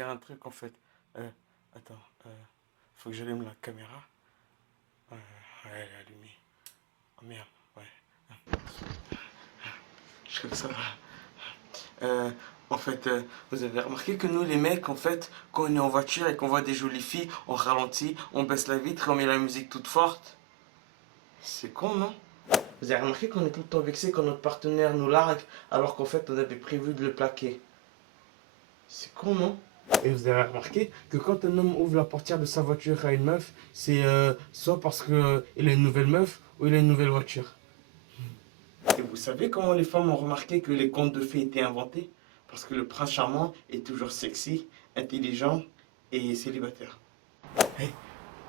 dire un truc en fait. Attends, faut que j'allume la caméra. Ouais, elle est allumée. Oh merde, ouais. Je crois que ça va. En fait, vous avez remarqué que nous les mecs, en fait, quand on est en voiture et qu'on voit des jolies filles, on ralentit, on baisse la vitre et on met la musique toute forte. C'est con, non? Vous avez remarqué qu'on est tout le temps vexé quand notre partenaire nous largue alors qu'en fait on avait prévu de le plaquer. C'est con, non? Et vous avez remarqué que quand un homme ouvre la portière de sa voiture à une meuf, c'est soit parce qu'il a une nouvelle meuf ou il a une nouvelle voiture. Et vous savez comment les femmes ont remarqué que les contes de fées étaient inventés? Parce que le prince charmant est toujours sexy, intelligent et célibataire. Hey,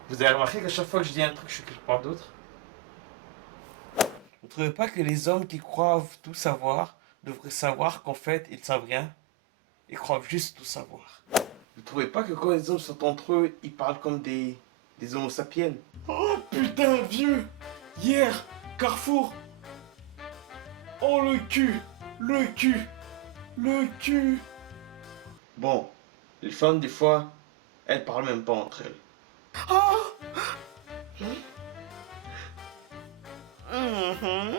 vous avez remarqué qu'à chaque fois que je dis un truc, je suis quelque part d'autre? Vous ne trouvez pas que les hommes qui croient tout savoir devraient savoir qu'en fait ils savent rien? Ils croient juste tout savoir. Vous trouvez pas que quand les hommes sont entre eux, ils parlent comme des homo sapiens? Oh putain, vieux! Hier, Carrefour! Oh le cul! Le cul! Le cul! Bon, les femmes, des fois, elles parlent même pas entre elles. Ah! Mhm.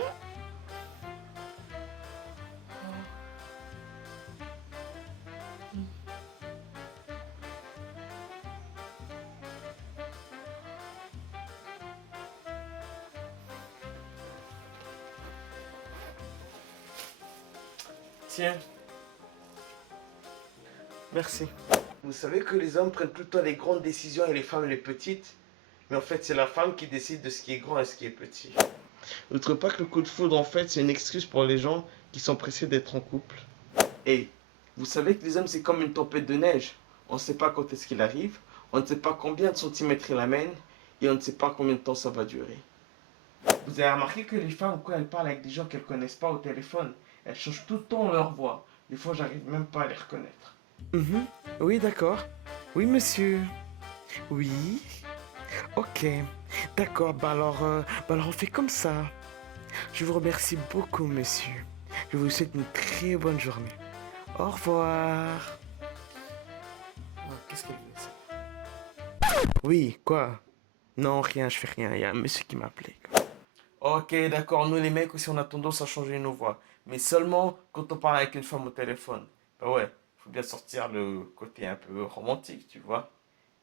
Tiens. Merci. Vous savez que les hommes prennent tout le temps les grandes décisions et les femmes les petites? Mais en fait, c'est la femme qui décide de ce qui est grand et ce qui est petit. Vous ne trouvez pas que le coup de foudre, en fait, c'est une excuse pour les gens qui sont pressés d'être en couple? Et vous savez que les hommes, c'est comme une tempête de neige. On ne sait pas quand est-ce qu'il arrive, on ne sait pas combien de centimètres il amène, et on ne sait pas combien de temps ça va durer. Vous avez remarqué que les femmes, quand elles parlent avec des gens qu'elles ne connaissent pas au téléphone, elles changent tout le temps leur voix. Des fois, j'arrive même pas à les reconnaître. Mhm. Oui, d'accord. Oui, monsieur. Oui. Ok. D'accord, bah alors on fait comme ça. Je vous remercie beaucoup, monsieur. Je vous souhaite une très bonne journée. Au revoir. Oh, qu'est-ce qu'elle veut, ça? Oui, quoi? Non, rien, je fais rien. Il y a un monsieur qui m'a appelé. Ok, d'accord. Nous, les mecs aussi, on a tendance à changer nos voix. Mais seulement quand on parle avec une femme au téléphone. Bah ouais, faut bien sortir le côté un peu romantique, tu vois.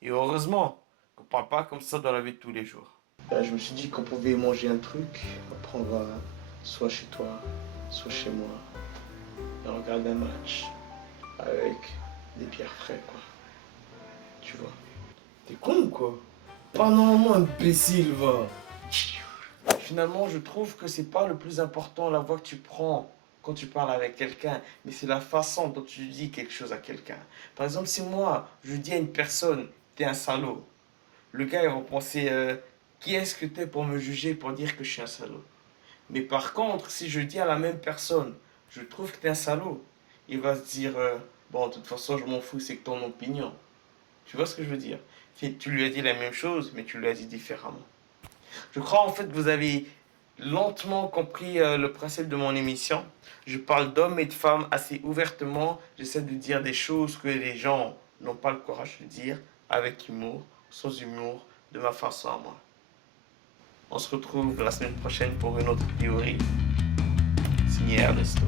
Et heureusement qu'on parle pas comme ça dans la vie de tous les jours. Je me suis dit qu'on pouvait manger un truc. Après, on va soit chez toi, soit chez moi. Et on regarde un match avec des bières frais, quoi. Tu vois. T'es con ou quoi? Oh non, moi, imbécile, va. Finalement, je trouve que c'est pas le plus important la voix que tu prends quand tu parles avec quelqu'un, mais c'est la façon dont tu dis quelque chose à quelqu'un. Par exemple, si moi, je dis à une personne, t'es un salaud, le gars, il va penser, qui est-ce que t'es pour me juger, pour dire que je suis un salaud? Mais par contre, si je dis à la même personne, je trouve que t'es un salaud, il va se dire, bon, de toute façon, je m'en fous, c'est que ton opinion. Tu vois ce que je veux dire? Tu lui as dit la même chose, mais tu lui as dit différemment. Je crois en fait que vous avez lentement compris le principe de mon émission. Je parle d'hommes et de femmes assez ouvertement. J'essaie de dire des choses que les gens n'ont pas le courage de dire, avec humour, sans humour, de ma façon à moi. On se retrouve la semaine prochaine pour une autre théorie. Signé Ernesto.